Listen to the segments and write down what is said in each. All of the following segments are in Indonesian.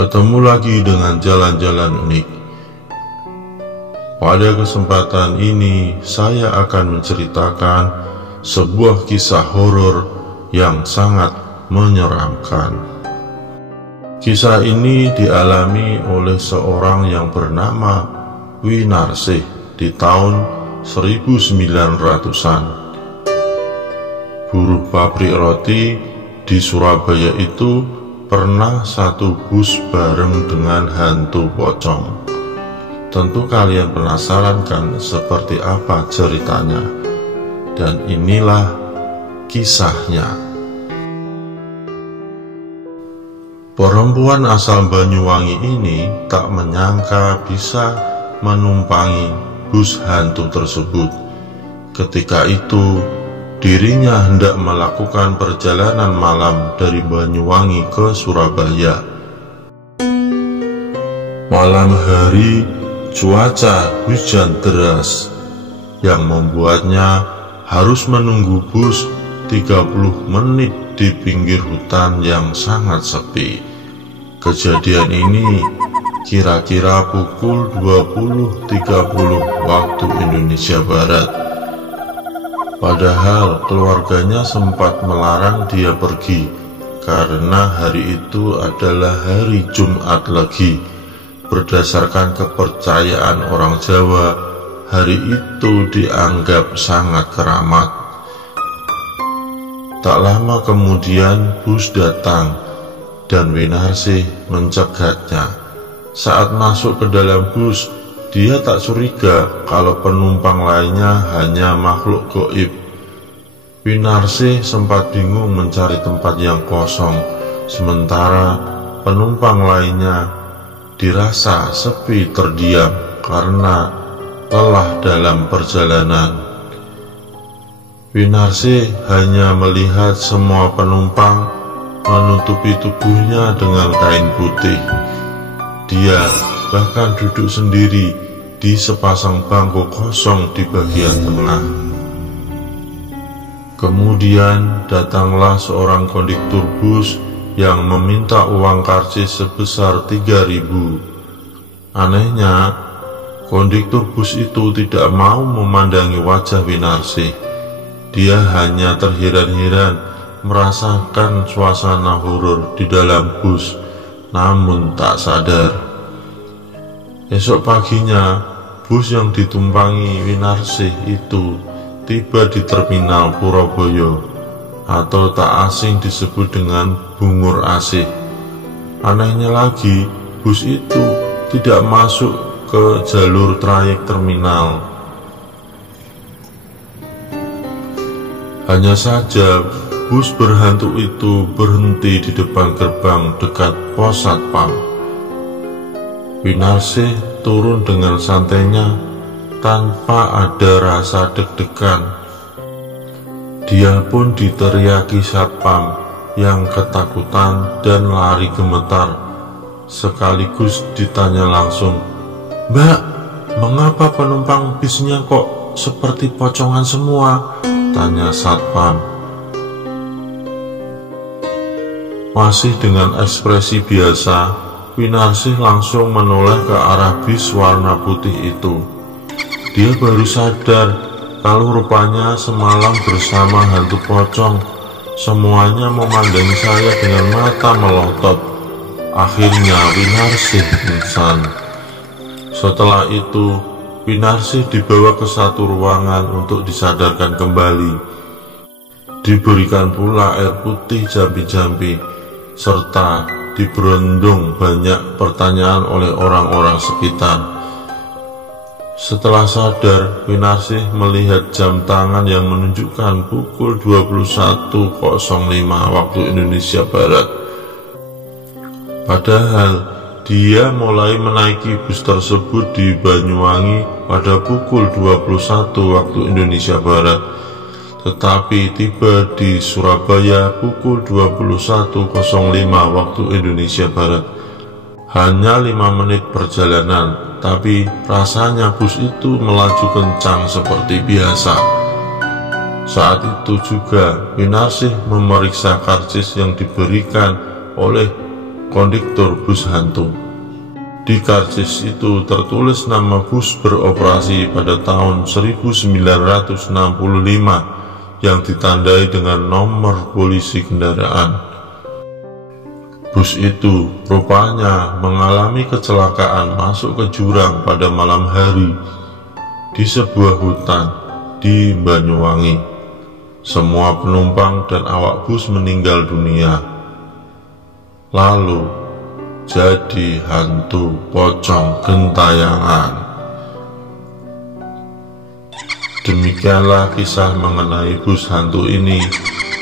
Ketemu lagi dengan jalan-jalan unik. Pada kesempatan ini saya akan menceritakan sebuah kisah horor yang sangat menyeramkan. Kisah ini dialami oleh seorang yang bernama Winarsih di tahun 1900-an. Buruh pabrik roti di Surabaya itu pernah satu bus bareng dengan hantu pocong. Tentu kalian penasaran kan seperti apa ceritanya? Dan inilah kisahnya. Perempuan asal Banyuwangi ini tak menyangka bisa menumpangi bus hantu tersebut. Ketika itu dirinya hendak melakukan perjalanan malam dari Banyuwangi ke Surabaya. Malam hari cuaca hujan deras yang membuatnya harus menunggu bus 30 menit di pinggir hutan yang sangat sepi. Kejadian ini kira-kira pukul 20.30 waktu Indonesia Barat. Padahal keluarganya sempat melarang dia pergi karena hari itu adalah hari Jumat Legi. Berdasarkan kepercayaan orang Jawa, hari itu dianggap sangat keramat. Tak lama kemudian bus datang dan Winarsih mencegatnya. Saat masuk ke dalam bus, dia tak curiga kalau penumpang lainnya hanya makhluk gaib. Winarsih sempat bingung mencari tempat yang kosong, sementara penumpang lainnya dirasa sepi terdiam karena lelah dalam perjalanan. Winarsih hanya melihat semua penumpang menutupi tubuhnya dengan kain putih. Dia bahkan duduk sendiri di sepasang bangku kosong di bagian tengah. Kemudian datanglah seorang kondektur bus yang meminta uang karcis sebesar 3.000. Anehnya, kondektur bus itu tidak mau memandangi wajah Winarsih. Dia hanya terheran-heran merasakan suasana horor di dalam bus, namun tak sadar. Esok paginya, bus yang ditumpangi Winarsih itu tiba di terminal Purabaya, atau tak asing disebut dengan Bungur Asih. Anehnya lagi, bus itu tidak masuk ke jalur trayek terminal. Hanya saja bus berhantu itu berhenti di depan gerbang dekat pos satpam. Winarsih turun dengan santainya tanpa ada rasa deg-degan. Dia pun diteriaki satpam yang ketakutan dan lari gemetar. Sekaligus ditanya langsung, "Mbak, mengapa penumpang bisnya kok seperti pocongan semua?" tanya satpam. Masih dengan ekspresi biasa, Winarsih langsung menoleh ke arah bis warna putih itu. Dia baru sadar kalau rupanya semalam bersama hantu pocong. Semuanya memandangi saya dengan mata melotot. Akhirnya Winarsih pingsan. Setelah itu Winarsih dibawa ke satu ruangan untuk disadarkan kembali. Diberikan pula air putih jampi-jampi, serta diberondong banyak pertanyaan oleh orang-orang sekitar. Setelah sadar, Winarsih melihat jam tangan yang menunjukkan pukul 21.05 waktu Indonesia Barat. Padahal dia mulai menaiki bus tersebut di Banyuwangi pada pukul 21 waktu Indonesia Barat, tetapi tiba di Surabaya pukul 21.05 waktu Indonesia Barat. Hanya 5 menit perjalanan, tapi rasanya bus itu melaju kencang seperti biasa. Saat itu juga Winarsih memeriksa karcis yang diberikan oleh konduktor bus hantu. Di karcis itu tertulis nama bus beroperasi pada tahun 1965 yang ditandai dengan nomor polisi kendaraan. Bus itu rupanya mengalami kecelakaan masuk ke jurang pada malam hari di sebuah hutan di Banyuwangi. Semua penumpang dan awak bus meninggal dunia. Lalu jadi hantu pocong gentayangan. Demikianlah kisah mengenai bus hantu ini.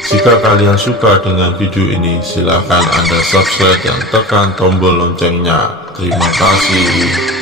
Jika kalian suka dengan video ini, silakan Anda subscribe dan tekan tombol loncengnya. Terima kasih.